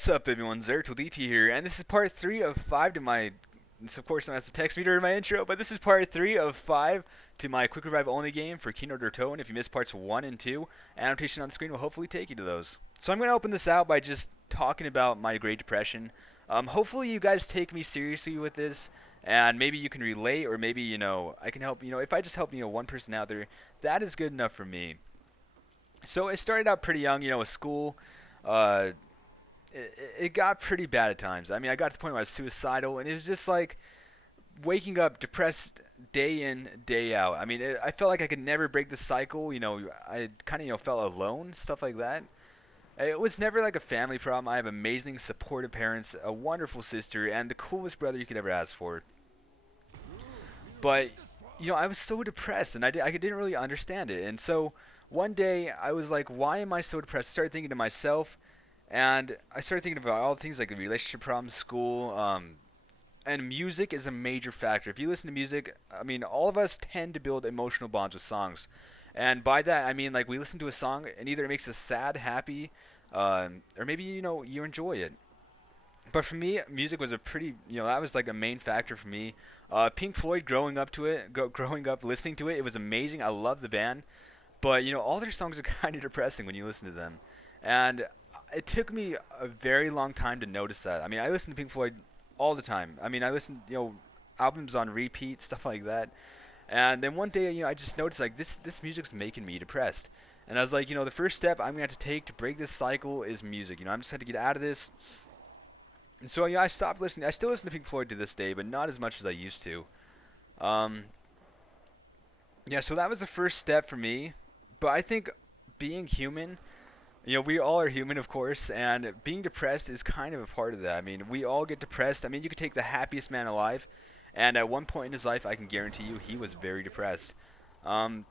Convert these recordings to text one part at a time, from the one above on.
What's up, everyone? ZeratulDT here, and this is part 3 of 5 to my. This, of course, not as the text meter in my intro, but this is part 3 of 5 to my quick revive only game for Kino or Toten. If you missed parts 1 and 2, annotation on the screen will hopefully take you to those. So I'm going to open this out by just talking about my Great Depression. Hopefully, you guys take me seriously with this, and maybe you can relate, or maybe I can help. If I just help one person out there, that is good enough for me. So it started out pretty young, with school. Uh, it got pretty bad at times. I mean, I got to the point where I was suicidal, and it was just like waking up depressed day in, day out. I mean, I felt like I could never break the cycle. I kind of, felt alone, stuff like that. It was never like a family problem. I have amazing, supportive parents, a wonderful sister, and the coolest brother you could ever ask for. But, I was so depressed, and I didn't really understand it. And so one day, I was like, why am I so depressed? I started thinking to myself, and I started thinking about all the things like relationship problems, school, and music is a major factor. If you listen to music, I mean, all of us tend to build emotional bonds with songs. And by that, I mean, like, we listen to a song, and either it makes us sad, happy, or maybe, you enjoy it. But for me, music was a pretty, that was like a main factor for me. Pink Floyd, growing up to it, growing up listening to it, it was amazing. I love the band. But, all their songs are kind of depressing when you listen to them. And it took me a very long time to notice that. I mean, I listen to Pink Floyd all the time. I mean, I listen, albums on repeat, stuff like that. And then one day, I just noticed like this music's making me depressed. And I was like, the first step I'm gonna have to take to break this cycle is music. I'm just had to get out of this. And so, I stopped listening. I still listen to Pink Floyd to this day, but not as much as I used to. Yeah, so that was the first step for me. But I think being human. We all are human, of course, and being depressed is kind of a part of that. I mean, we all get depressed. I mean, you could take the happiest man alive, and at one point in his life, I can guarantee you, he was very depressed. And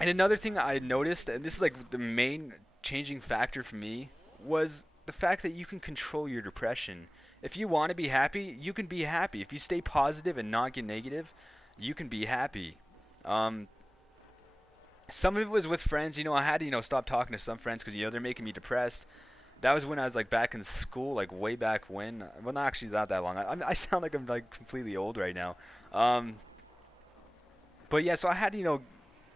another thing I noticed, and this is like the main changing factor for me, was the fact that you can control your depression. If you want to be happy, you can be happy. If you stay positive and not get negative, you can be happy. Some of it was with friends. I had to, stop talking to some friends because, they're making me depressed. That was when I was, like, back in school, like, way back when. Well, not actually not that long. I sound like I'm, like, completely old right now. But, yeah, so I had to,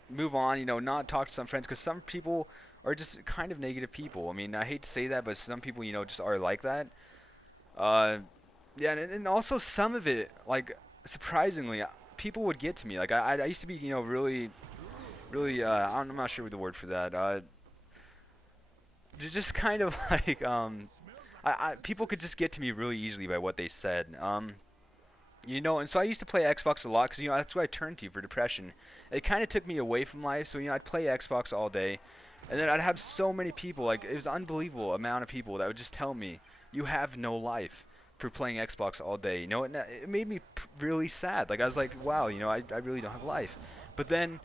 move on, not talk to some friends because some people are just kind of negative people. I mean, I hate to say that, but some people, just are like that. Yeah, and also some of it, like, surprisingly, people would get to me. Like, I used to be, really, I'm not sure what the word for that. Just kind of like, people could just get to me really easily by what they said. And so I used to play Xbox a lot because, that's what I turned to for depression. It kind of took me away from life, so, I'd play Xbox all day. And then I'd have so many people, like, it was an unbelievable amount of people that would just tell me, you have no life for playing Xbox all day. It made me really sad. Like, I was like, wow, I really don't have life. But then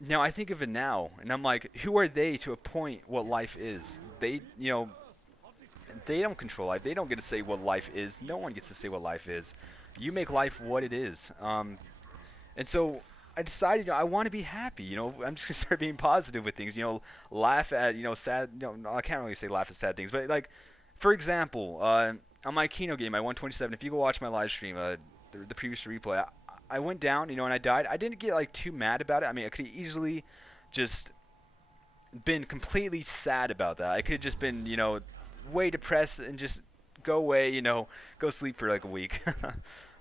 now I think of it now, and I'm like, who are they to appoint what life is? They don't control life. They don't get to say what life is. No one gets to say what life is. You make life what it is. And so I decided, I want to be happy. I'm just gonna start being positive with things. Laugh at, sad. No, I can't really say laugh at sad things, but like, for example, on my Kino game, my 127. If you go watch my live stream, the previous replay. I went down, and I died. I didn't get like too mad about it. I mean, I could have easily just been completely sad about that. I could have just been, way depressed and just go away, go sleep for like a week.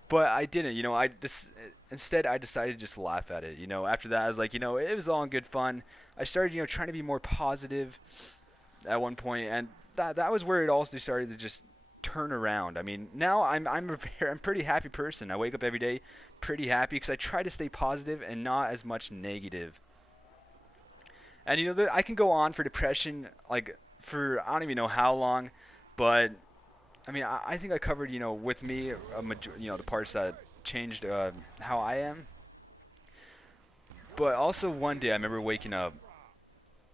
But I didn't, instead I decided to just laugh at it. After that I was like, it was all in good fun. I started, trying to be more positive at one point, and that was where it also started to just turn around. I mean, now I'm a pretty happy person. I wake up every day pretty happy because I try to stay positive and not as much negative. And I can go on for depression like for I don't even know how long, but I mean I think I covered with me the parts that changed how I am. But also one day I remember waking up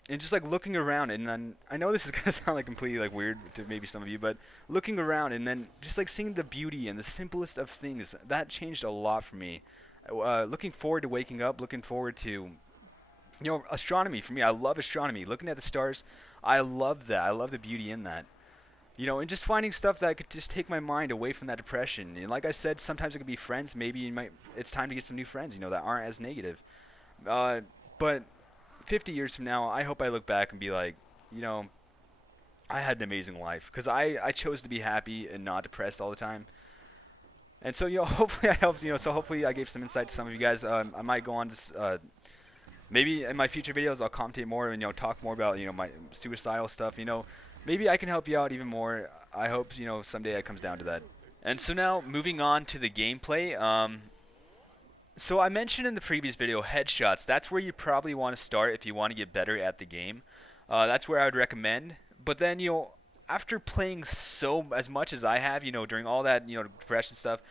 and just like looking around, and then I know this is gonna sound like completely like weird to maybe some of you, but looking around and then just like seeing the beauty and the simplest of things, that changed a lot for me. Looking forward to waking up, looking forward to astronomy. For me, I love astronomy. Looking at the stars, I love that. I love the beauty in that. You know, and just finding stuff that could just take my mind away from that depression. And like I said, sometimes it could be friends. Maybe it's time to get some new friends, you know, that aren't as negative. Uh, but 50 years from now, I hope I look back and be like, you know, I had an amazing life because I chose to be happy and not depressed all the time. And so, you know, hopefully I helped, you know, so hopefully I gave some insight to some of you guys. I might go on to, maybe in my future videos I'll commentate more and, you know, talk more about, you know, my suicidal stuff, you know. Maybe I can help you out even more. I hope, you know, someday it comes down to that. And so now, moving on to the gameplay. So I mentioned in the previous video, headshots. That's where you probably want to start if you want to get better at the game. That's where I would recommend. But then, you know, after playing so as much as I have, you know, during all that, you know, depression stuff,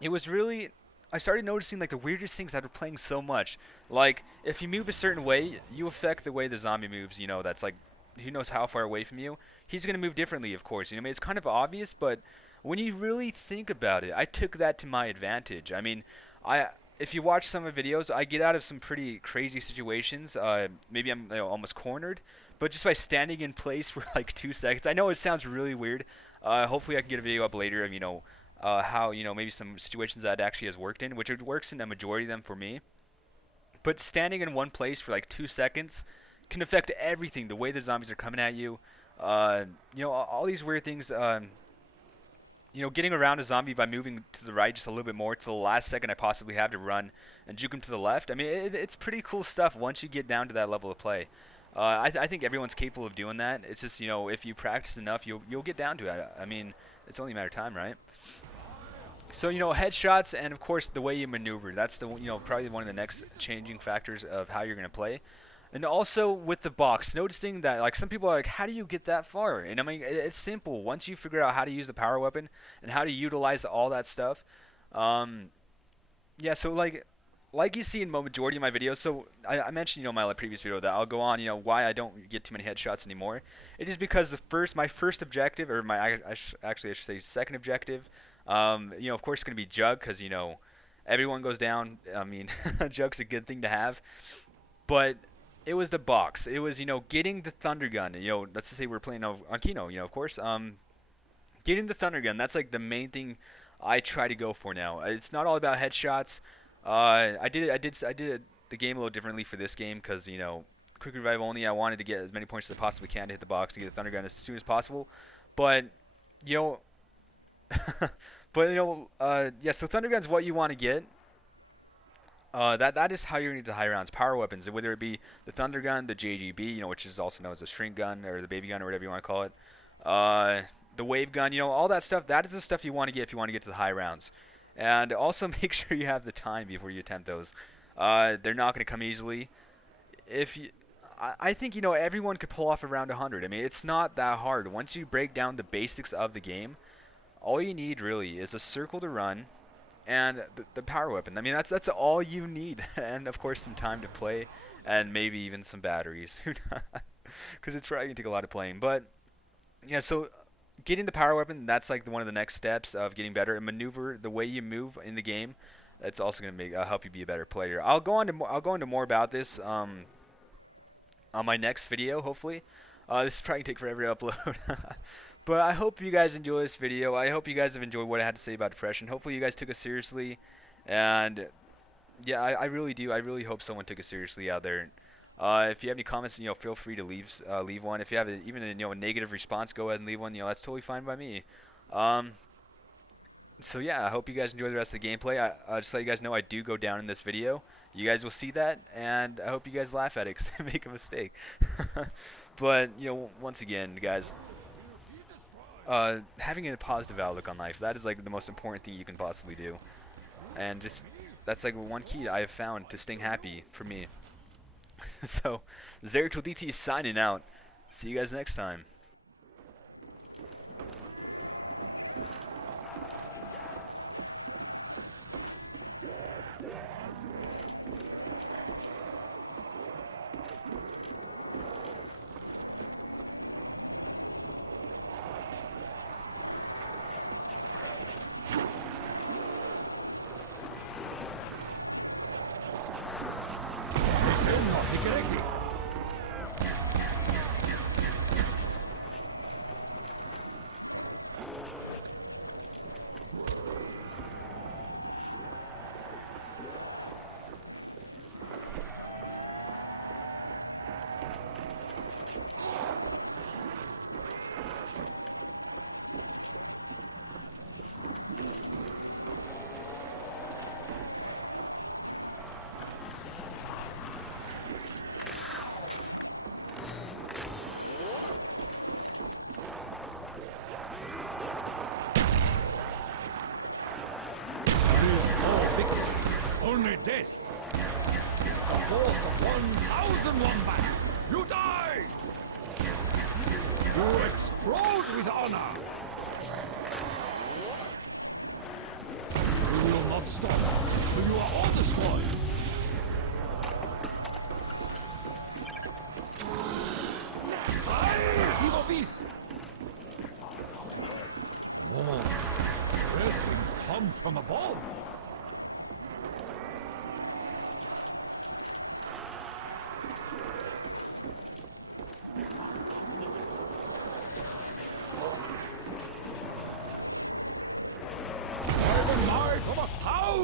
it was really, I started noticing like the weirdest things after playing so much. Like if you move a certain way, you affect the way the zombie moves. You know, that's like, who knows how far away from you. He's gonna move differently, of course. You know, I mean, it's kind of obvious, but when you really think about it, I took that to my advantage. I mean, I if you watch some of the videos, I get out of some pretty crazy situations. Maybe I'm, you know, almost cornered, but just by standing in place for like 2 seconds. I know it sounds really weird. Hopefully, I can get a video up later of, you know, how, you know, maybe some situations that it actually has worked in, which it works in a majority of them for me. But standing in one place for like 2 seconds can affect everything. The way the zombies are coming at you, you know, all these weird things. You know, getting around a zombie by moving to the right just a little bit more to the last second I possibly have to run and juke him to the left. I mean, it's pretty cool stuff once you get down to that level of play. I think everyone's capable of doing that. It's just, you know, if you practice enough, you'll get down to it. I mean, it's only a matter of time, right? So, you know, headshots and of course the way you maneuver. That's the, you know, probably one of the next changing factors of how you're going to play. And also with the box, noticing that like some people are like, how do you get that far? And I mean, it's simple. Once you figure out how to use the power weapon and how to utilize all that stuff, yeah. So like you see in majority of my videos. So I mentioned, you know, my previous video that I'll go on, you know, why I don't get too many headshots anymore. It is because my first objective, or actually I should say second objective, you know, of course it's gonna be Jug, because, you know, everyone goes down. I mean, Jug's a good thing to have, but it was the box. It was, you know, getting the thunder gun. You know, let's just say we're playing on Kino, you know, of course. Getting the thunder gun. That's like the main thing I try to go for now. It's not all about headshots. I did the game a little differently for this game because, you know, quick revive only. I wanted to get as many points as I possibly can to hit the box to get the thunder gun as soon as possible. But, you know, yeah. So thunder gun's what you want to get. That is how you're going to get the high rounds. Power weapons, whether it be the thunder gun, the JGB, you know, which is also known as the shrink gun or the baby gun or whatever you want to call it. The wave gun, you know, all that stuff. That is the stuff you want to get if you want to get to the high rounds. And also make sure you have the time before you attempt those. They're not going to come easily. I think, you know, everyone could pull off around 100. I mean, it's not that hard. Once you break down the basics of the game, all you need really is a circle to run and the power weapon. I mean, that's all you need, and of course some time to play, and maybe even some batteries, because it's probably gonna take a lot of playing. But yeah, so getting the power weapon, that's like one of the next steps of getting better. And maneuver, the way you move in the game, that's also gonna help you be a better player. I'll go into more about this on my next video, hopefully. This is probably gonna take forever to upload. But I hope you guys enjoy this video. I hope you guys have enjoyed what I had to say about depression. Hopefully you guys took it seriously. And yeah, I really do. I really hope someone took it seriously out there. If you have any comments, you know, feel free to leave one. If you have even a negative response, go ahead and leave one. You know, that's totally fine by me. So yeah, I hope you guys enjoy the rest of the gameplay. I just let you guys know I do go down in this video. You guys will see that, and I hope you guys laugh at it because I make a mistake. But, you know, once again, guys, having a positive outlook on life, that is like the most important thing you can possibly do. And just, that's like one key I have found to staying happy for me. So, TheZeratulDT is signing out. See you guys next time. Only death. The fourth of 1,000 wombats. You die! You explode with honor! You will not stop till you are all destroyed. Die, evil beast! Oh, blessings come from above.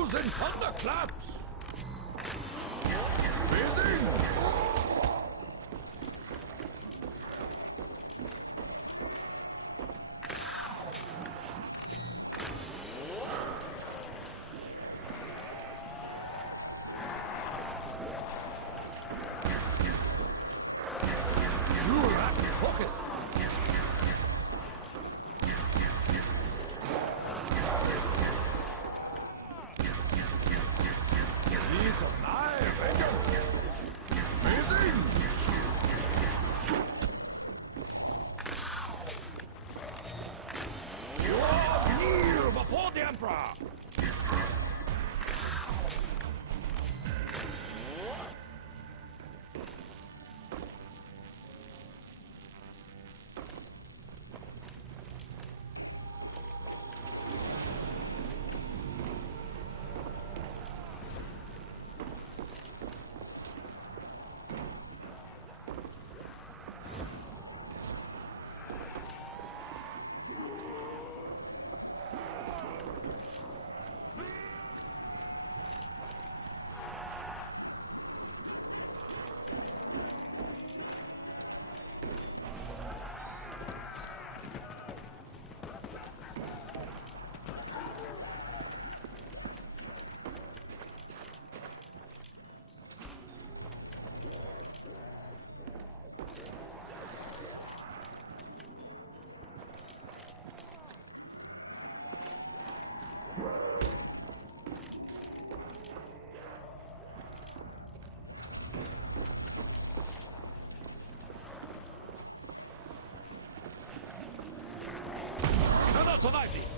Thunderclaps! Amazing! You rat focus! Before the Emperor! Survive this!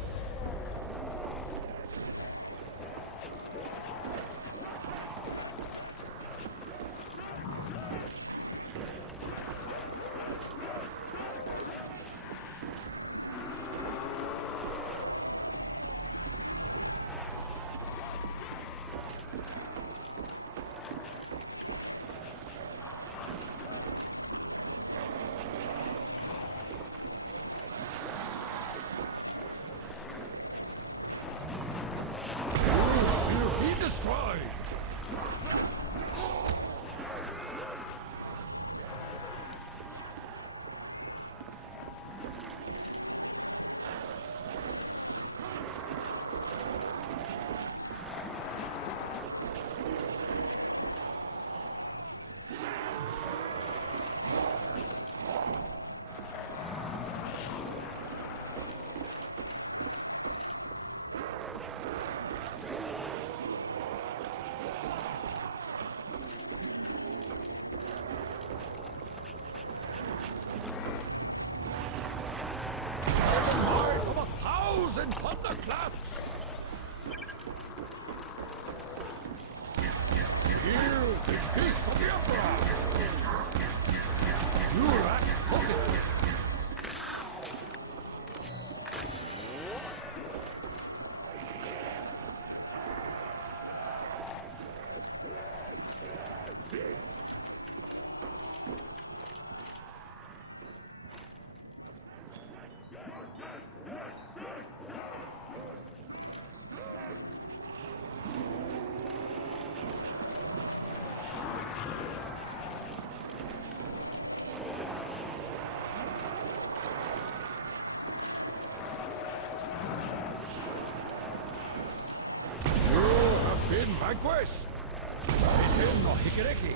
And thunderclaps! Here is peace for the Emperor! You rat focus! Vanquish! Toten no Hikireki!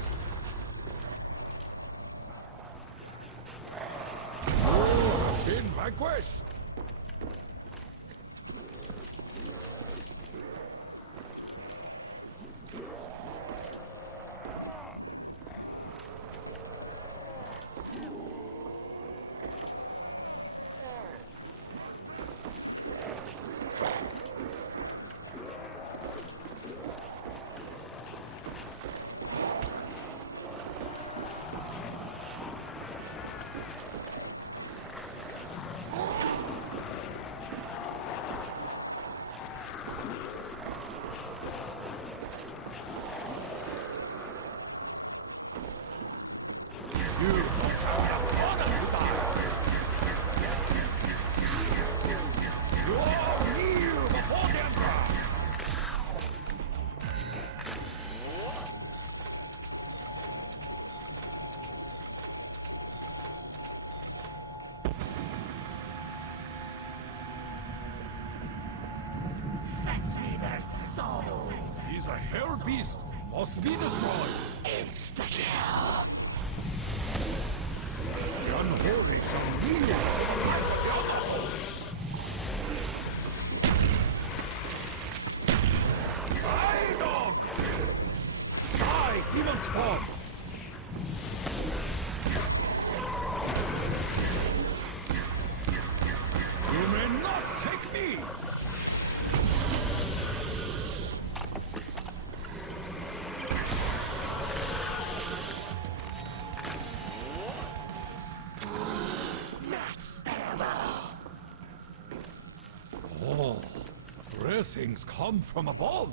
You have been vanquished! kneel before the Emperor! Fetch me their souls! He's a hell beast! Must be destroyed! Insta-kill! The unholy shall kneel! Die, dog! Die, demon spawn! You may not take me! Oh, blessings come from above.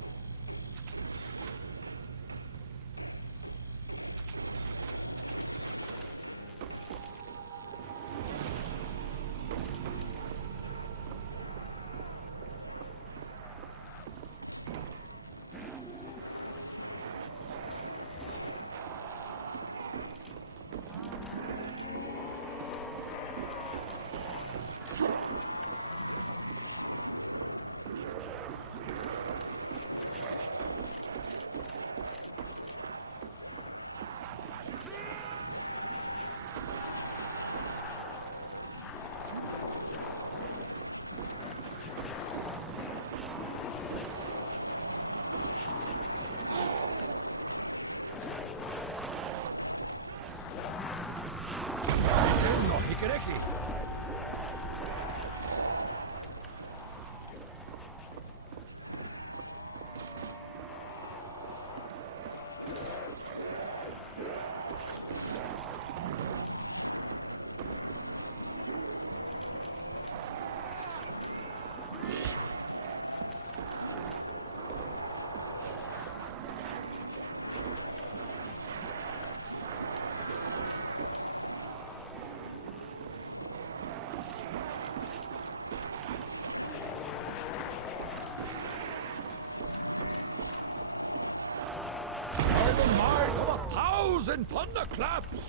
And thunderclaps!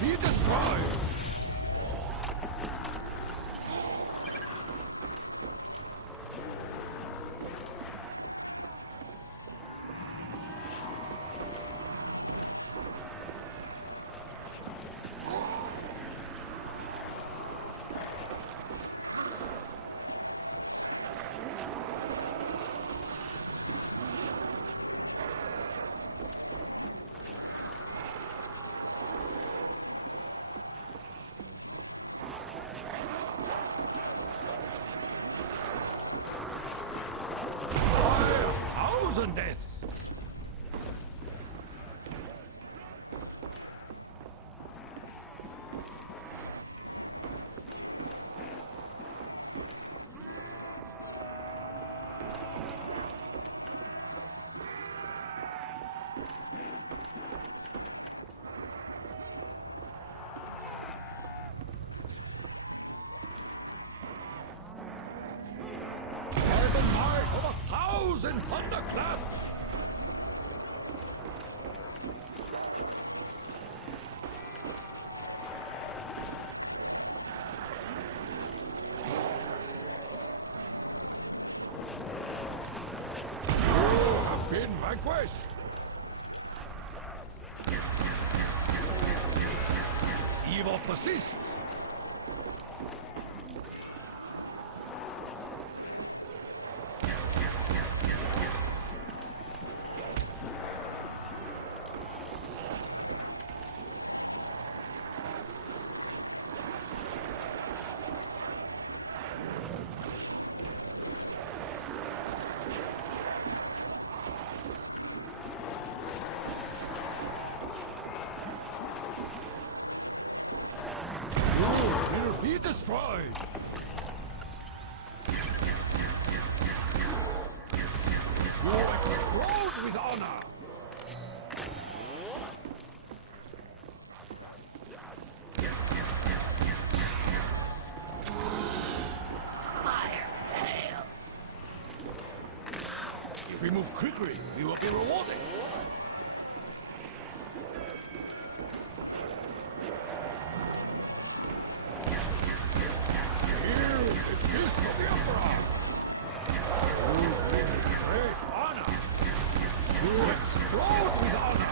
Be destroyed! Thousand deaths! By the might of 1,000 thunderclaps! You have been vanquished! Evil persists! destroyed! You explode with honor! Fire fail. If we move quickly, we will be rewarded. Here is the kiss of the Emperor! You bring great honor! You explode with honor!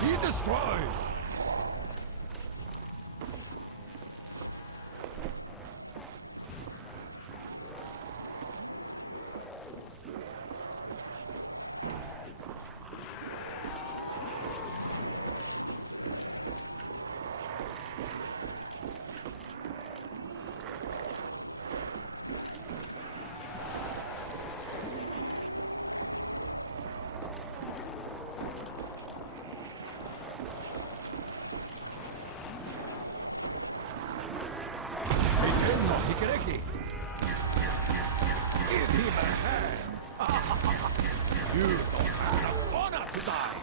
Be destroyed! Hikereki! Give him a hand! You don't have enough honor to die!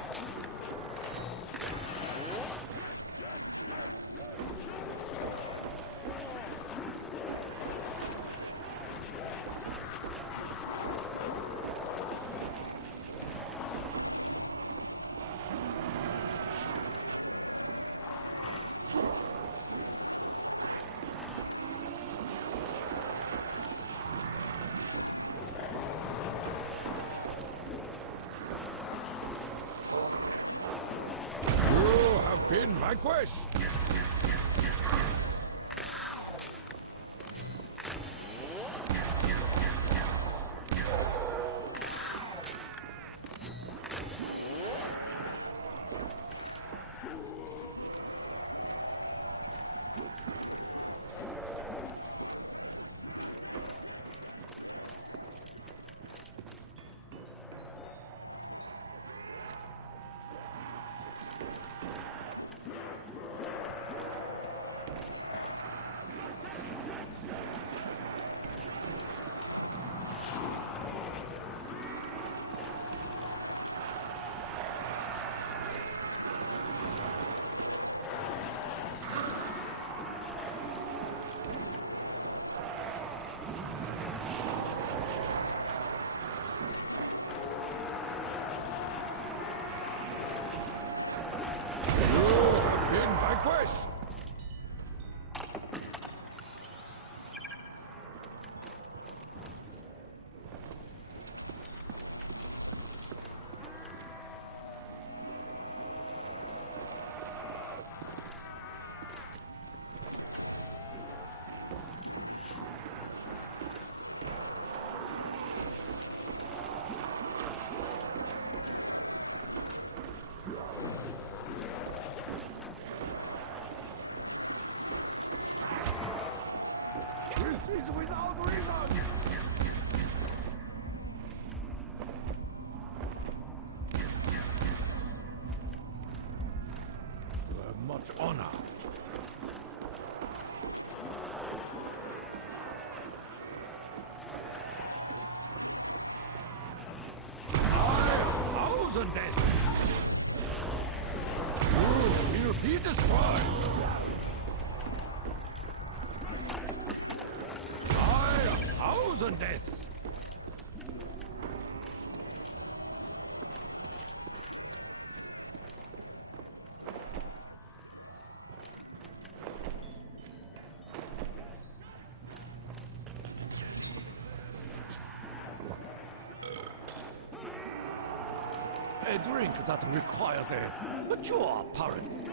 Been vanquished! Vanquished! Without reason! You have much honor. Thousand deaths! You will be destroyed! Thousand deaths! a drink that requires a jaw parent.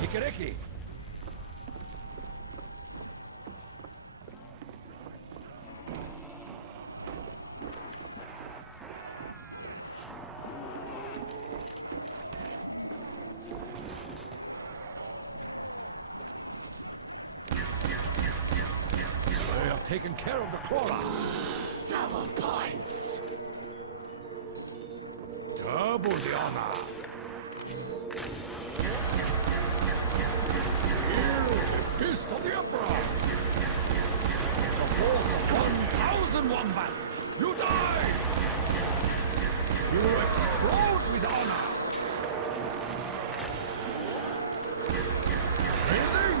Hikereki. They have taken care of the Cora. Double points. Double the honor. Fist of the Emperor! The force of 1,000 wombats! You die! You explode with honor! Amazing!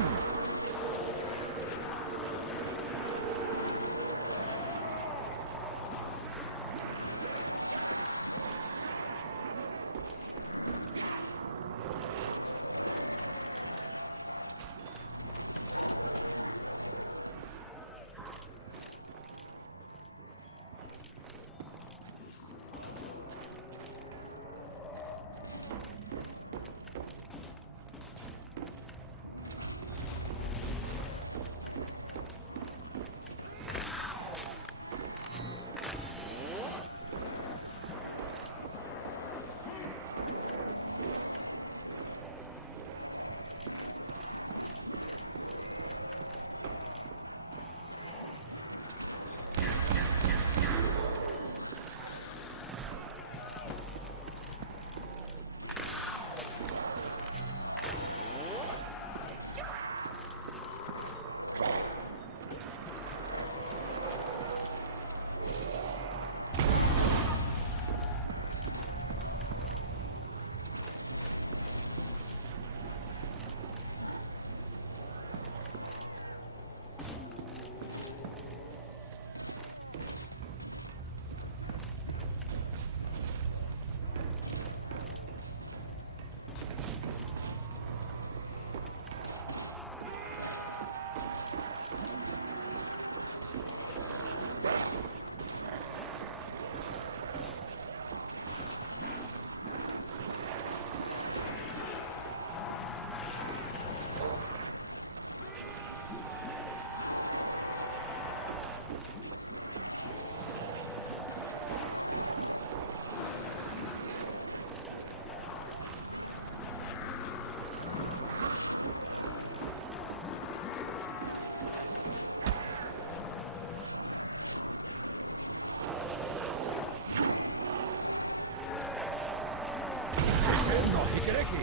Kino Hikereki.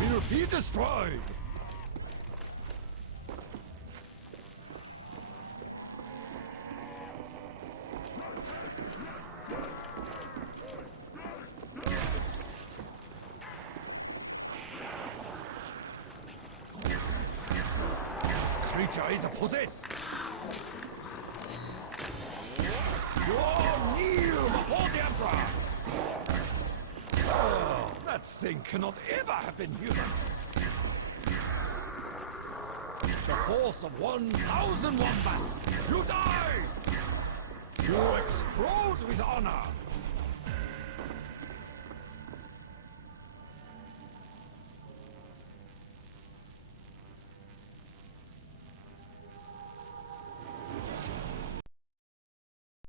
Will be destroyed. Creature is possessed. You're kneel before the Emperor. Oh, that thing cannot ever have been human. The force of 1,000 wombats. You die. You explode with honor.